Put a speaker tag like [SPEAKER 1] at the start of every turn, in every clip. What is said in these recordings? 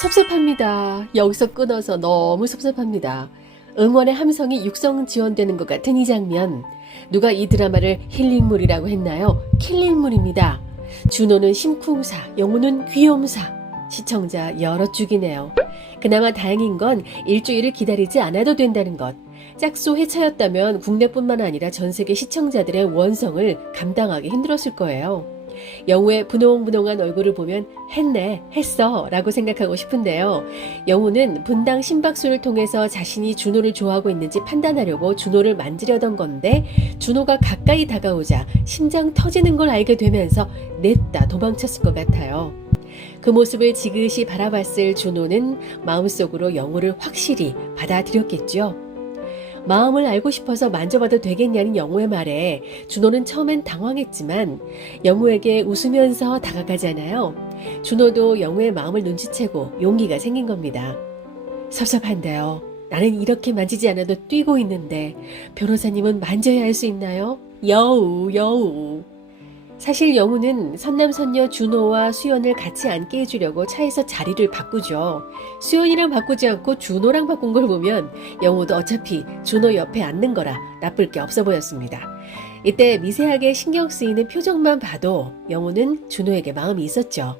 [SPEAKER 1] 섭섭합니다. 여기서 끊어서 너무 섭섭합니다. 응원의 함성이 육성 지원되는 것 같은 이 장면. 누가 이 드라마를 힐링물이라고 했나요? 킬링물입니다. 준호는 심쿵사, 영호는 귀염사. 시청자 여러 죽이네요. 그나마 다행인 건 일주일을 기다리지 않아도 된다는 것. 짝소 회차였다면 국내뿐만 아니라 전 세계 시청자들의 원성을 감당하기 힘들었을 거예요. 영우의 분홍분홍한 얼굴을 보면 했네, 했어 라고 생각하고 싶은데요. 영우는 분당 심박수를 통해서 자신이 준호를 좋아하고 있는지 판단하려고 준호를 만지려던 건데 준호가 가까이 다가오자 심장 터지는 걸 알게 되면서 냈다 도망쳤을 것 같아요. 그 모습을 지그시 바라봤을 준호는 마음속으로 영우를 확실히 받아들였겠죠. 마음을 알고 싶어서 만져봐도 되겠냐는 영우의 말에 준호는 처음엔 당황했지만 영우에게 웃으면서 다가가잖아요. 준호도 영우의 마음을 눈치채고 용기가 생긴 겁니다. 섭섭한데요. 나는 이렇게 만지지 않아도 뛰고 있는데 변호사님은 만져야 할 수 있나요? 여우, 여우. 사실 영우는 선남선녀 준호와 수연을 같이 앉게 해주려고 차에서 자리를 바꾸죠. 수연이랑 바꾸지 않고 준호랑 바꾼 걸 보면 영우도 어차피 준호 옆에 앉는 거라 나쁠 게 없어 보였습니다. 이때 미세하게 신경 쓰이는 표정만 봐도 영우는 준호에게 마음이 있었죠.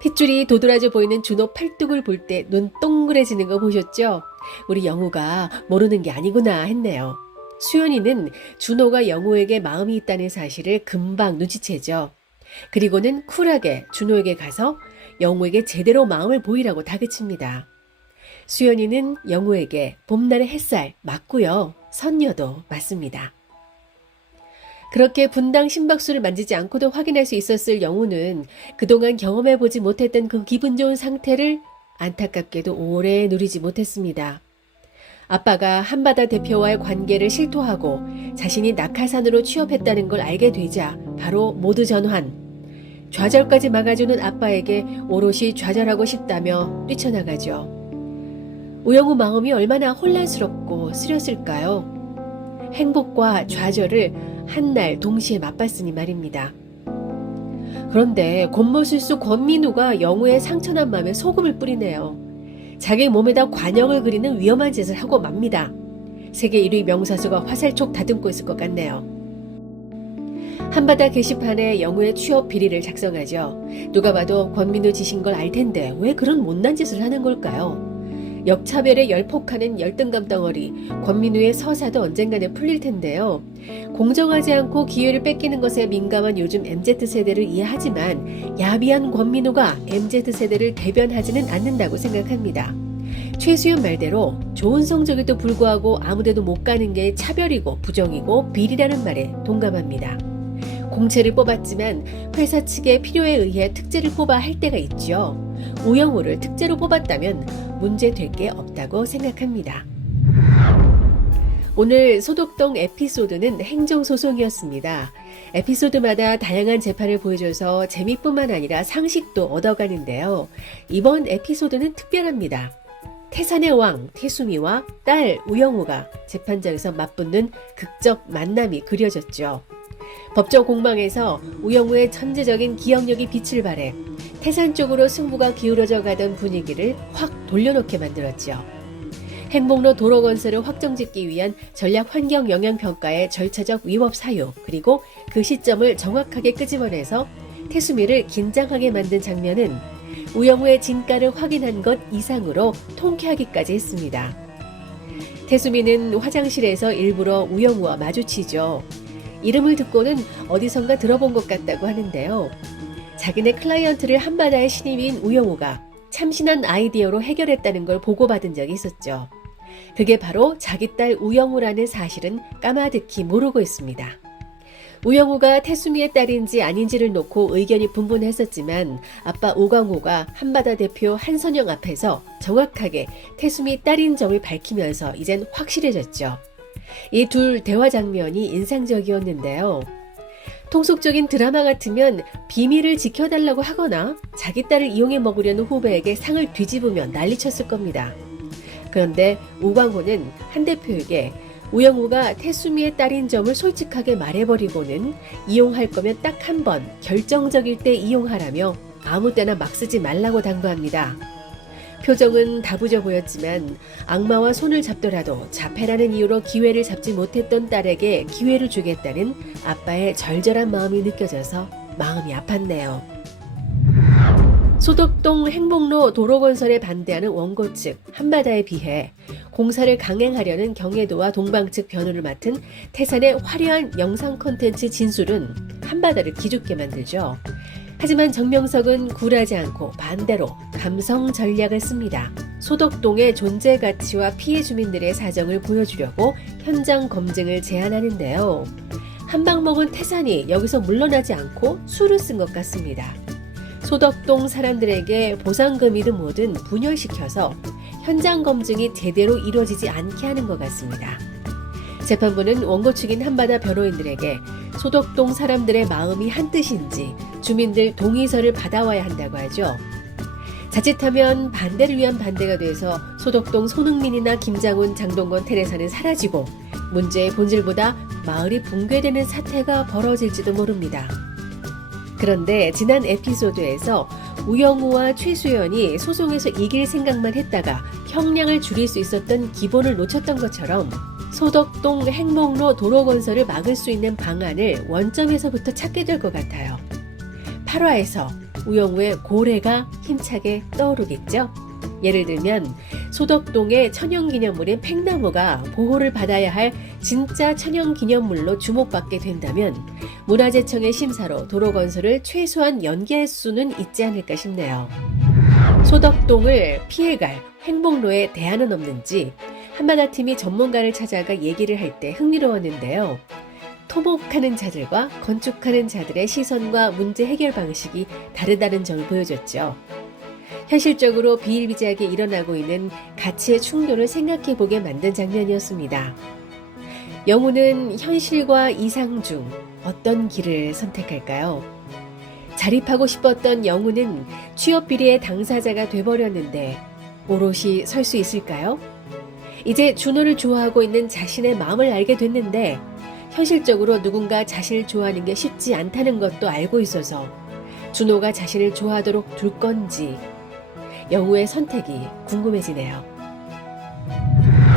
[SPEAKER 1] 핏줄이 도드라져 보이는 준호 팔뚝을 볼 때 눈 동그래지는 거 보셨죠? 우리 영우가 모르는 게 아니구나 했네요. 수연이는 준호가 영우에게 마음이 있다는 사실을 금방 눈치채죠. 그리고는 쿨하게 준호에게 가서 영우에게 제대로 마음을 보이라고 다그칩니다. 수연이는 영우에게 봄날의 햇살 맞고요. 선녀도 맞습니다. 그렇게 분당 심박수를 만지지 않고도 확인할 수 있었을 영우는 그동안 경험해보지 못했던 그 기분 좋은 상태를 안타깝게도 오래 누리지 못했습니다. 아빠가 한바다 대표와의 관계를 실토하고 자신이 낙하산으로 취업했다는 걸 알게 되자 바로 모두 전환. 좌절까지 막아주는 아빠에게 오롯이 좌절하고 싶다며 뛰쳐나가죠. 우영우 마음이 얼마나 혼란스럽고 쓰렸을까요? 행복과 좌절을 한날 동시에 맛봤으니 말입니다. 그런데 곤모술수 권민우가 영우의 상처난 마음에 소금을 뿌리네요. 자기 몸에다 관역을 그리는 위험한 짓을 하고 맙니다. 세계 1위 명사수가 화살촉 다듬고 있을 것 같네요. 한바다 게시판에 영우의 취업 비리를 작성하죠. 누가 봐도 권민우 짓인 걸알 텐데 왜 그런 못난 짓을 하는 걸까요? 역차별에 열폭하는 열등감 덩어리, 권민우의 서사도 언젠가는 풀릴 텐데요. 공정하지 않고 기회를 뺏기는 것에 민감한 요즘 MZ세대를 이해하지만 야비한 권민우가 MZ세대를 대변하지는 않는다고 생각합니다. 최수연 말대로 좋은 성적에도 불구하고 아무데도 못 가는 게 차별이고 부정이고 비리라는 말에 동감합니다. 공채를 뽑았지만 회사 측의 필요에 의해 특제를 뽑아 할 때가 있죠. 우영우를 특제로 뽑았다면 문제 될 게 없다고 생각합니다. 오늘 소독동 에피소드는 행정소송이었습니다. 에피소드마다 다양한 재판을 보여줘서 재미뿐만 아니라 상식도 얻어가는데요. 이번 에피소드는 특별합니다. 태산의 왕 태수미와 딸 우영우가 재판장에서 맞붙는 극적 만남이 그려졌죠. 법정 공방에서 우영우의 천재적인 기억력이 빛을 발해 태산 쪽으로 승부가 기울어져 가던 분위기를 확 돌려놓게 만들었죠. 행복로 도로 건설을 확정짓기 위한 전략 환경 영향 평가의 절차적 위법 사유, 그리고 그 시점을 정확하게 끄집어내서 태수미를 긴장하게 만든 장면은 우영우의 진가를 확인한 것 이상으로 통쾌하기까지 했습니다. 태수미는 화장실에서 일부러 우영우와 마주치죠. 이름을 듣고는 어디선가 들어본 것 같다고 하는데요. 자기네 클라이언트를 한바다의 신임인 우영우가 참신한 아이디어로 해결했다는 걸 보고받은 적이 있었죠. 그게 바로 자기 딸 우영우라는 사실은 까마득히 모르고 있습니다. 우영우가 태수미의 딸인지 아닌지를 놓고 의견이 분분했었지만 아빠 우광우가 한바다 대표 한선영 앞에서 정확하게 태수미 딸인 점을 밝히면서 이젠 확실해졌죠. 이 둘 대화 장면이 인상적이었는데요. 통속적인 드라마 같으면 비밀을 지켜달라고 하거나 자기 딸을 이용해 먹으려는 후배에게 상을 뒤집으며 난리쳤을 겁니다. 그런데 우광호는 한 대표에게 우영우가 태수미의 딸인 점을 솔직하게 말해버리고는 이용할 거면 딱 한 번 결정적일 때 이용하라며 아무 때나 막 쓰지 말라고 당부합니다. 표정은 다부져 보였지만 악마와 손을 잡더라도 자폐라는 이유로 기회를 잡지 못했던 딸에게 기회를 주겠다는 아빠의 절절한 마음이 느껴져서 마음이 아팠네요. 소덕동 행복로 도로 건설에 반대하는 원고 측 한바다에 비해 공사를 강행하려는 경해도와 동방 측 변호를 맡은 태산의 화려한 영상 콘텐츠 진술은 한바다를 기죽게 만들죠. 하지만 정명석은 굴하지 않고 반대로 감성 전략을 씁니다. 소덕동의 존재 가치와 피해 주민들의 사정을 보여주려고 현장 검증을 제안하는데요. 한방 먹은 태산이 여기서 물러나지 않고 수를 쓴 것 같습니다. 소덕동 사람들에게 보상금이든 뭐든 분열시켜서 현장 검증이 제대로 이루어지지 않게 하는 것 같습니다. 재판부는 원고 측인 한바다 변호인들에게 소덕동 사람들의 마음이 한 뜻인지 주민들 동의서를 받아와야 한다고 하죠. 자칫하면 반대를 위한 반대가 돼서 소덕동 손흥민이나 김장훈, 장동건, 테레사는 사라지고 문제의 본질보다 마을이 붕괴되는 사태가 벌어질지도 모릅니다. 그런데 지난 에피소드에서 우영우와 최수연이 소송에서 이길 생각만 했다가 형량을 줄일 수 있었던 기본을 놓쳤던 것처럼 소덕동 행목로 도로 건설을 막을 수 있는 방안을 원점에서부터 찾게 될 것 같아요. 8화에서 우영우의 고래가 힘차게 떠오르겠죠? 예를 들면 소덕동의 천연기념물인 팽나무가 보호를 받아야 할 진짜 천연기념물로 주목받게 된다면 문화재청의 심사로 도로 건설을 최소한 연기할 수는 있지 않을까 싶네요. 소덕동을 피해갈 행복로에 대안은 없는지 한바다 팀이 전문가를 찾아가 얘기를 할 때 흥미로웠는데요. 토목하는 자들과 건축하는 자들의 시선과 문제 해결 방식이 다르다는 점을 보여줬죠. 현실적으로 비일비재하게 일어나고 있는 가치의 충돌을 생각해 보게 만든 장면이었습니다. 영우는 현실과 이상 중 어떤 길을 선택할까요? 자립하고 싶었던 영우는 취업 비리의 당사자가 돼버렸는데 오롯이 설 수 있을까요? 이제 준호를 좋아하고 있는 자신의 마음을 알게 됐는데 현실적으로 누군가 자신을 좋아하는 게 쉽지 않다는 것도 알고 있어서 준호가 자신을 좋아하도록 둘 건지 영우의 선택이 궁금해지네요.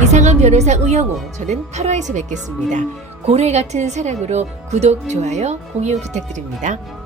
[SPEAKER 1] 이상한 변호사 의영우, 저는 8화에서 뵙겠습니다. 고래 같은 사랑으로 구독, 좋아요, 공유 부탁드립니다.